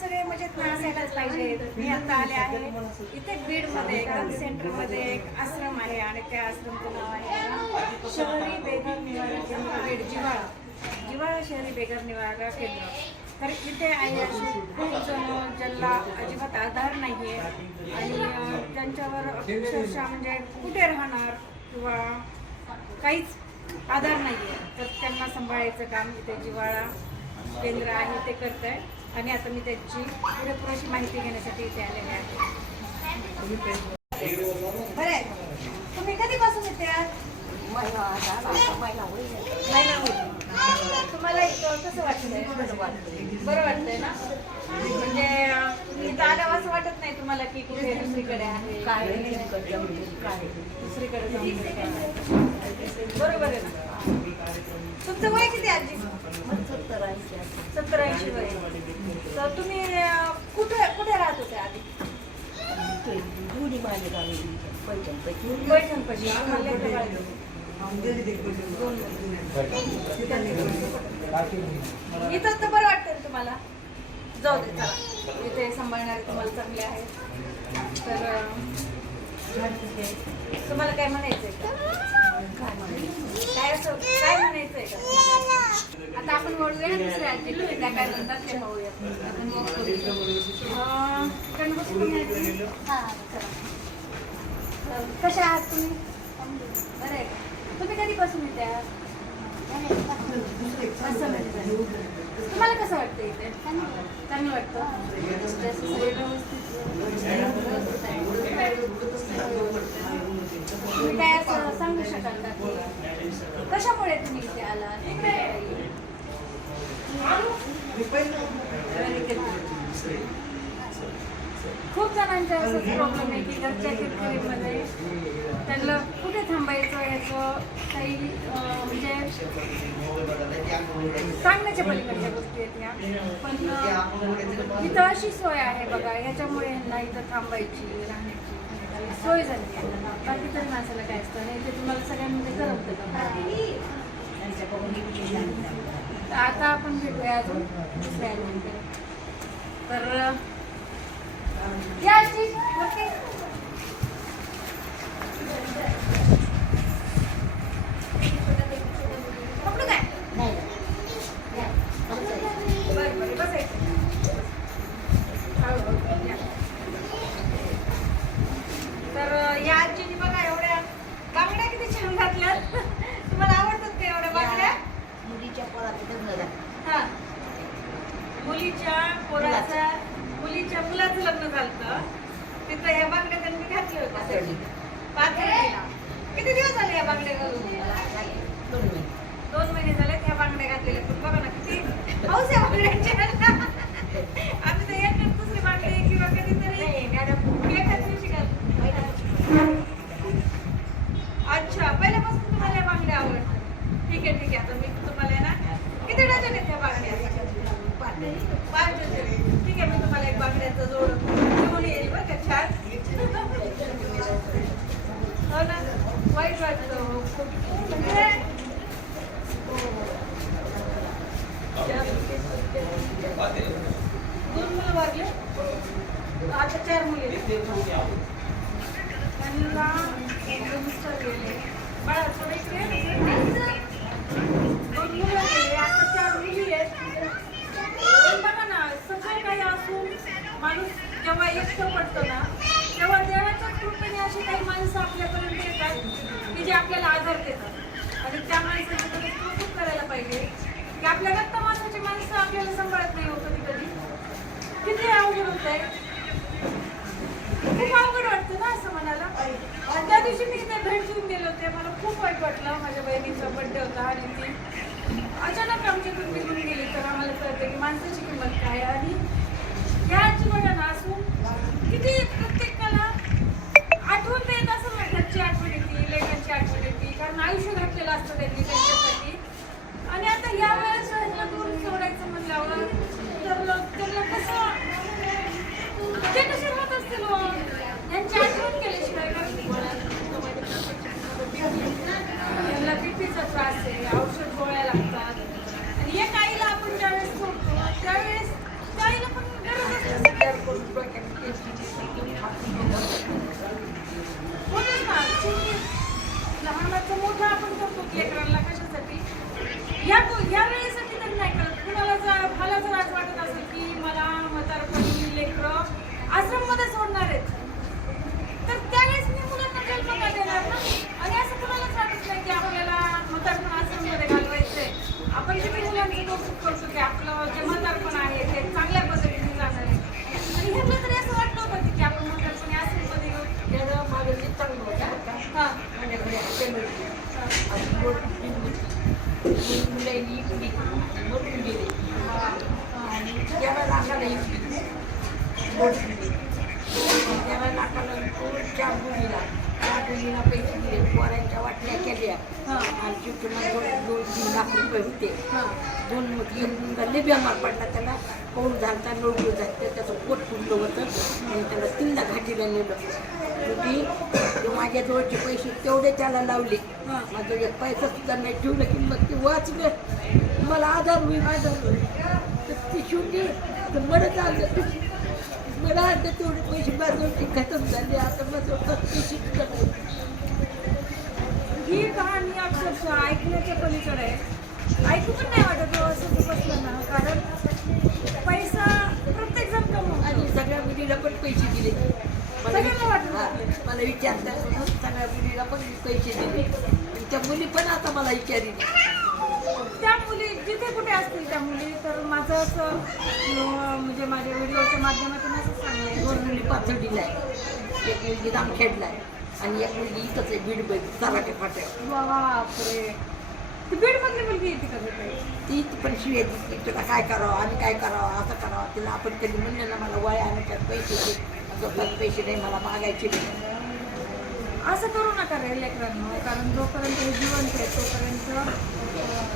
सगळे म्हणजे मजेत ना असायलाच पाहिजे. मी आता आले आहे. इथे बीडमध्ये गन सेंटरमध्ये एक आश्रम आहे आणि त्या आश्रमचं नाव आहे शहरी बेघर निवारा केंद्र बीड जिवाळा जिव्हाळा शहरी बेघर निवारा केंद्र. तर इथे आहे अशी खूप जण ज्यांना अजिबात आधार नाही आहे आणि त्यांच्यावर अक्षरशः म्हणजे कुठे राहणार किंवा काहीच आधार नाही आहे तर त्यांना सांभाळायचं काम इथे जिव्हाळा केंद्र आहे ते करत आहे आणि आता मी त्याची पुरेपूर अशी माहिती घेण्यासाठी इथे आलेले आहे बरं. तुम्ही कधीपासून? महिना होईल. तुम्हाला इथं कसं वाटतंय बरं वाटतंय ना म्हणजे इथं आल्यावर असं वाटत नाही तुम्हाला की कुठे दुसरीकडे आहे दुसरीकडे बरोबर आहे ना तुमचं वय किती आजी? सत्तर ऐंशी वय. तर तुम्ही कुठे कुठे राहत होते आधी? पैठणपाशी तुम्हाला लेकरं बाळं इथं तर बरं वाटतं तुम्हाला. जाऊ दे चला. इथे सांभाळणारे तुम्हाला चांगले आहेत. तर तुम्हाला काय म्हणायचंय का? काय असं काय म्हणायचंय का? आता आपण वळूया दुसऱ्या आजीकडे. त्या काय म्हणतात ते पाहूया. आपण walk करूया. अं, तर कशा आहात तुम्ही? बरं आहे का? तुम्ही कधीपासून येते आहात असं म्हणताय. तुम्हाला कसं वाटतं इथे? चांगलं वाटतं? असं सगळे व्यवस्थित तुम्ही काय असं सांगू शकाल का? की कशामुळे तुम्ही इथे आला? खूप जणांचा असं प्रॉब्लेम आहे की घरच्या शेतकरीमध्ये त्यांना कुठे थांबायचं याचं काही म्हणजे सांगण्याच्या पलीकडच्या गोष्टी आहेत या. पण इथं अशी सोय आहे बघा ह्याच्यामुळे यांना इथं थांबायची राहण्याची. सोय झाली बाकी तरी माणसाला काय असतं नाही ते तुम्हाला सगळ्यांमध्ये करमतं का? आता आपण भेटूया अजून दुसऱ्या तर या आजी ओके पकडू काय बरं बरं बसायचं हळूहळू या. तर अं, या आजीने बघा एवढ्या बांगड्या किती छान घातल्यात तुम्हाला आवडतात का एवढ्या बांगड्या हा मुलीच्या पोराचा मुलीच्या मुलाचं लग्न झालं तिथं या बांगड्या त्यांनी घातल्या होत्या पाथर्डीला. किती दिवस झाले या बांगड्या घालून. दोन महिने. झाले ह्या बांगड्या घातलेल्या. पण बघा ना किती हौस आहे बांगड्यांच्या आम्ही तर एक दुसरी बांगडी किंवा कधीतरी एखाद दिवशी घालतो अच्छा पहिल्यापासून तुम्हाला या बांगड्या आवडतात ठीक आहे ठीक आहे आता मी तुम्हाला ना किती डझन आहेत या बांगड्या पाच डझन ठीक आहे मी तुम्हाला एक बांगड्याचं जोड घेऊन येईल बरं का छान हो ना वाईट वाटतं हो, खूप म्हणजे दोन मुलं वारले आता चार मुली आहेत. त्यांना दोन मिस्टर गेले बाळा थोडं इकडे ये. दोन मुलं गेले आता चार मुली आहेत पण बघा ना सगळं काही असून माणूस जेव्हा एकटं पडतं ना तेव्हा देवाच्या कृपेने अशी काही माणसं आपल्यापर्यंत येतात की जे आपल्याला आधार देतात आणि त्या माणसाची कधी कौतुक करायला पाहिजे की आपल्या गत्ता माणसाची माणसं आपल्याला सांभाळत नाही हो कधी कधी किती अवघड होत आहे खूप अवघड वाटतं ना असं म्हणाला आणि त्या दिवशी मी ते भेट देऊन गेले होते. मला खूप वाईट वाटलं. माझ्या बहिणीचा बड्डे होता आणि ती अचानक आमच्यातून निघून गेली. तर आम्हाला कळतं की माणसाची किंमत काय आहे. आणि या आजी ना असून किती प्रत्येकाला आठवण देत असं ना घरची आठवण येते लेखांची आठवण येते. कारण आयुष्य घातलेलं असतं त्यांनी त्यांच्यासाठी. आणि आता या वेळेस दूर सोडायचं म्हटल्यावर तर त्यांना कसं ते कसे राहत असतील हो? हो? आठवण केल्याशिवाय त्यांना बीपीचा त्रास आहे औषध गोळ्या लागतात आणि एक आईला आपण ज्यावेळेस सोडतो त्यावेळेस त्या इकली गोडखंडी त्याला लाखाला त्या मुलीला त्या मुलीला पैसे दिले पोरांच्या हां. मग दोन दोन तीन लाख रुपये होते हां. दोन मुली बेमार पडला त्याला. पाऊस झालता लोडू झालं त्याचं पोट फुटलं होतं. आणि त्याला तीनदा घाटीला नेलं. शेवटी ते माझ्या जवळचे पैसे तेवढे त्याला लावले. माझं एक पैसा सुद्धा नाही ठेवलं की मग ते वाचलं. मला आधार होईल होईल तर ती शेवटी तर मरत आलं मला आता तेवढे पैसे माझ्यावरती खतम झाले. आता माझं पैसे ही कहाणी अक्षरशः ऐकण्याच्या पलीकडे आहे ऐकू पण नाही वाटत हो असं बसलं ना कारण पैसा प्रत्येक जण कमवतो. आणि सगळ्या मुलीला पण पैसे दिले. मला सगळ्यांना विचार-. हा, मला विचारतात सगळ्या मुलीला पण पैसे दिले. आणि त्या मुली पण आता मला विचारिले त्या मुली जिथे कुठे असतील त्या मुली तर माझं असं म्हणजे माझ्या व्हिडिओच्या माध्यमातून असं सांगणं दोन मुली पाथर्डीला आहे. एक मुलगी जामखेडला आहे. आणि एक मुलगी इथंच आहे बीड बैल सराटे फाट्यावर बापरे. ती बीड मधली मुलगी येते का ती पण शिवाय दिसली तुला काय करावं आणि काय करावं असं करावं. तिला आपण कधी म्हणलं ना मला वय आणि त्यात पैसे दे. स्वतःच पैसे नाही मला मागायचे नाही. असं करू नका रे लेकरांनो कारण जोपर्यंत हे जिवंत आहे तोपर्यंत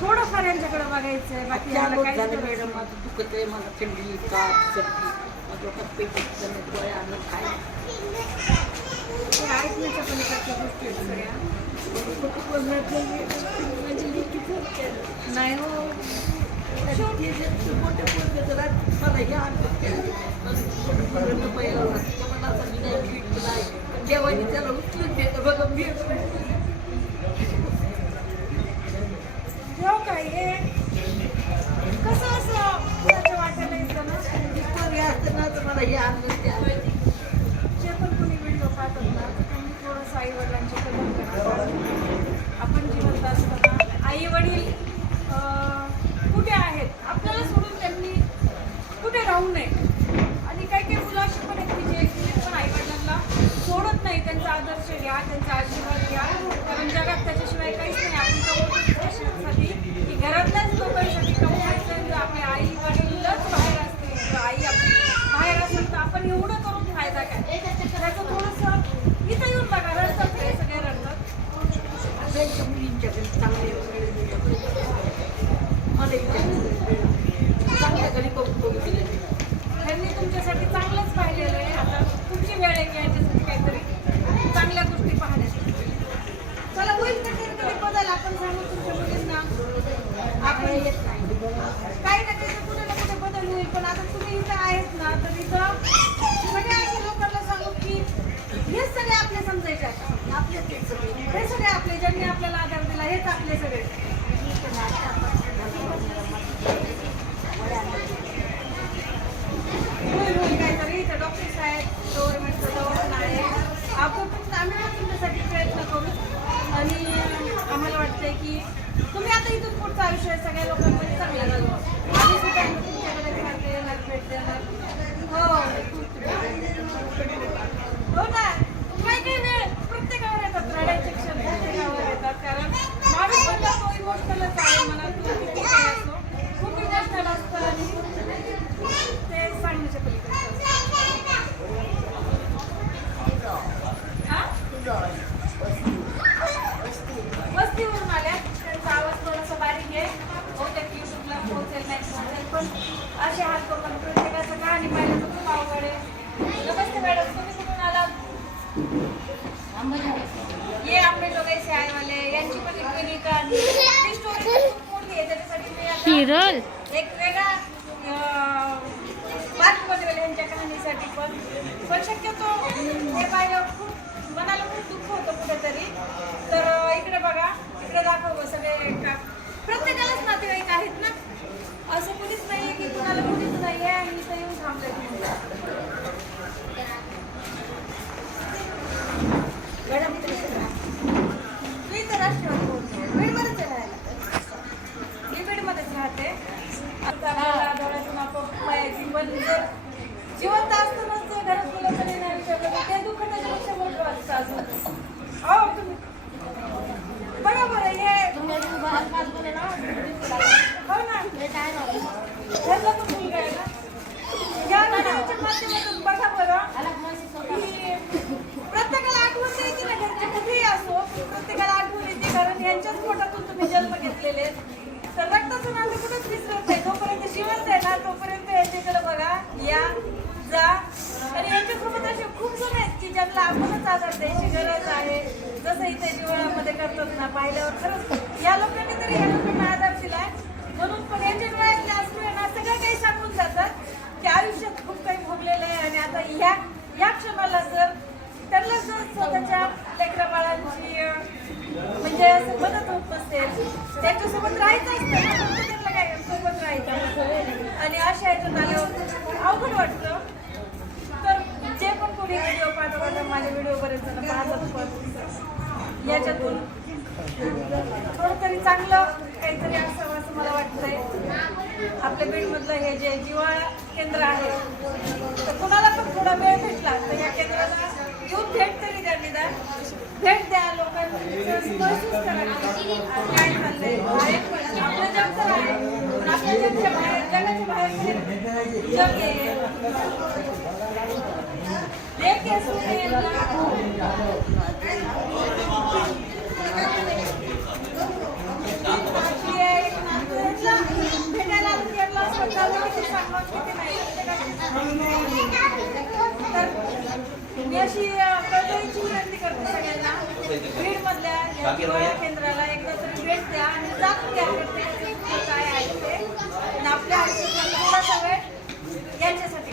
थोडंफार यांच्याकडे बघायचं आहे. बाकी चार याला रोज काहीच झालं करायचं मॅडम माझं दुखत आहे मला थंडी ताप सर्दी. माझं डोक्यात पैसे नाही आणून खायला हे ऐकण्याच्या पलीकडच्या गोष्टी आहेत सगळ्या माझी लेकी फोन केला नाही हो. देवाने त्याला उचलून देतं बघा मी कसं असं? वाट्याला येतं ना? पोरगे असताना तर मला हे आणलं त्यावेळी थोडंसं आई वडिलांची कदर करावी आपण जिवंत असताना आई वडील कुठे आहेत आपल्याला सोडून त्यांनी कुठे राहू नये आणि काही काही मुलं अशी पण आहेत की जे जे पण आई वडिलांना सोडत नाही त्यांचा आदर्श घ्या त्यांचा आशीर्वाद घ्या कारण जगात त्याच्याशिवाय काहीच नाही आपण कमवतो पैशांसाठी की घरातल्याच लोकांसाठी कमवायचं आहे. जर आपले आई वडीलच बाहेर असते किंवा आई आपली बाहेर असेल तर आपण एवढं करून फायदा काय त्याचं थोडंसं इथं येऊन बघा रडतात रे सगळे रडतात असायच्या मुलींच्याकडे चांगले मला विचारलं चांगल्या घरी बघून बघू दिले त्यांनी तुमच्यासाठी चांगलंच पाहिलेलं आहे आता तुमची वेळ आहे की याच्यासाठी काहीतरी चांगल्या गोष्टी पाहण्यासाठी चला होईल का कधी कधी बदल आपण सांगू तुमच्या मुलींना आपण येत नाही. काही ना काही कुठे ना कुठे बदल होईल पण आता तुम्ही इथं आहेत ना तर इथं सगळ्या अशा लोकांना सांगू की हेच सगळे आपले समजायचे आता. आपले हे सगळे आपले ज्यांनी आपल्याला आधार दिला हेच आपले सगळे होईल होईल काहीतरी इथं डॉक्टर्स आहेत गव्हर्नमेंटचं दवाखाना आहे आपण फक्त आम्ही पण तुमच्यासाठी प्रयत्न करू आणि आम्हाला वाटतंय की तुम्ही आता इथून पुढचं आयुष्य सगळ्या लोकांमध्ये चांगलं घालवा आम्ही सुद्धा तुमच्याकडे सारखे येणार भेट देणार हो हो ना काही काही वेळ प्रत्येकावर येतात रडायचे क्षण प्रत्येकावर येतात कारण माणूस किती काही असो खूप इमोशनल असतं. आणि ते सांगण्याच्या पलीकडे हा? वस्तीवरून आल्या. त्यांचा आवाज थोडासा बारीक आहे. बहुतेक युट्यूबला पोहोचेल नाही पोहोचेल पण असे हाल करून प्रत्येकाचं कहाणी पाहिलं तर खूप अवघड आहे. नमस्ते मॅडम तुम्ही कुठून ये आपले लोक ऐसे वाले यांची पण एक वेगळी कहाणी ती स्टोरी खूप मोठी आहे त्याच्यासाठी एक वेगळा पार्ट बनवेल यांच्या कहाणीसाठी पण. पण शक्यतो हे पाहिलं खूप मनाला खूप दुःख होतं कुठेतरी. तर इकडे बघा इकडे दाखव सगळे. का प्रत्येकालाच नातेवाईक आहेत ना असं कुणीच नाहीये की कुणाला कुणीच नाहीये आणि इथं येऊन थांबले मॅडम इथे कसं राहतं? मी तर राष्ट्रवादी बोलते बीडमध्येच आहे राहायला मी बीडमध्येच राहते आता मला डोळ्यातून आपोआप पायाची पण जर जिवंत असतानाच जर घरात गेलं तरी नाही विचारलं तर ते दुःख त्याच्यापेक्षा मोठं वाटतं अजून हो तुम्ही बघा बरं हे हो ना माध्यमातून बघा बरं की प्रत्येकाला आठवण द्यायची ना घरचे कुठेही असो पण प्रत्येकाला आठवण येते कारण यांच्याच पोटातून तुम्ही जन्म घेतलेले आहेत. तर रक्ताचं नातं कुठेच विसरत नाही जोपर्यंत जिवंत आहे ना तोपर्यंत यांच्याकडे बघा या जा आणि यांच्यासोबत असे खूप जण आहेत की ज्यांना आपणच आधार द्यायची गरज आहे. जसं इथे जीवनामध्ये करतात ना पाहिल्यावर खरंच या लोकांनी तरी या लोकांना आधार दिला म्हणून पण यांच्या डोळ्यातले असू ना सगळं काही सांगून जातात की आयुष्यात खूप काही भोगलेलं आहे आणि आता ह्या या क्षणाला जर त्यांना जर स्वतःच्या लेकरा बाळांची म्हणजे असं मदत होत नसेल त्यांच्यासोबत राहायचं असतं त्यांना काय सोबत राहायचं? आणि अशा ह्याच्यात आल्यावर अवघड वाटतं. तर जे पण कोणी व्हिडिओ पाहता माझे व्हिडिओ बरेच जण पाहतात पण. याच्यातून थोडं तरी चांगलं काहीतरी असावं असं मला वाटतंय. आपल्या बीडमधलं हे जे जिवाळा केंद्र आहे तर कुणाला पण थोडा वेळ भेटला तर या केंद्राला येऊन भेट तरी द्या निदान. भेट द्या लोकांनी महसूस करा की काय चाललंय? बाहेर पण आपलं जग तर आहे. पण आपल्या जगच्या बाहेर. जगाच्या बाहेर ते जग आहे. लेक आहे, सून आहे यांना. आपली आहे, यांना भेटायला आलं की यांना असं वाटतं आपण किती चांगलं, किती नाही. तर मी अशी कळकळीची विनंती करते सगळ्यांना. या जिव्हाळा केंद्राला एकदा तरी भेट द्या आणि जाणून घ्या प्रत्येकाचं दुःख काय आहे ते. आणि आपल्या आयुष्यातला थोडासा वेळ यांच्यासाठी.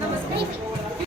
नमस्कार.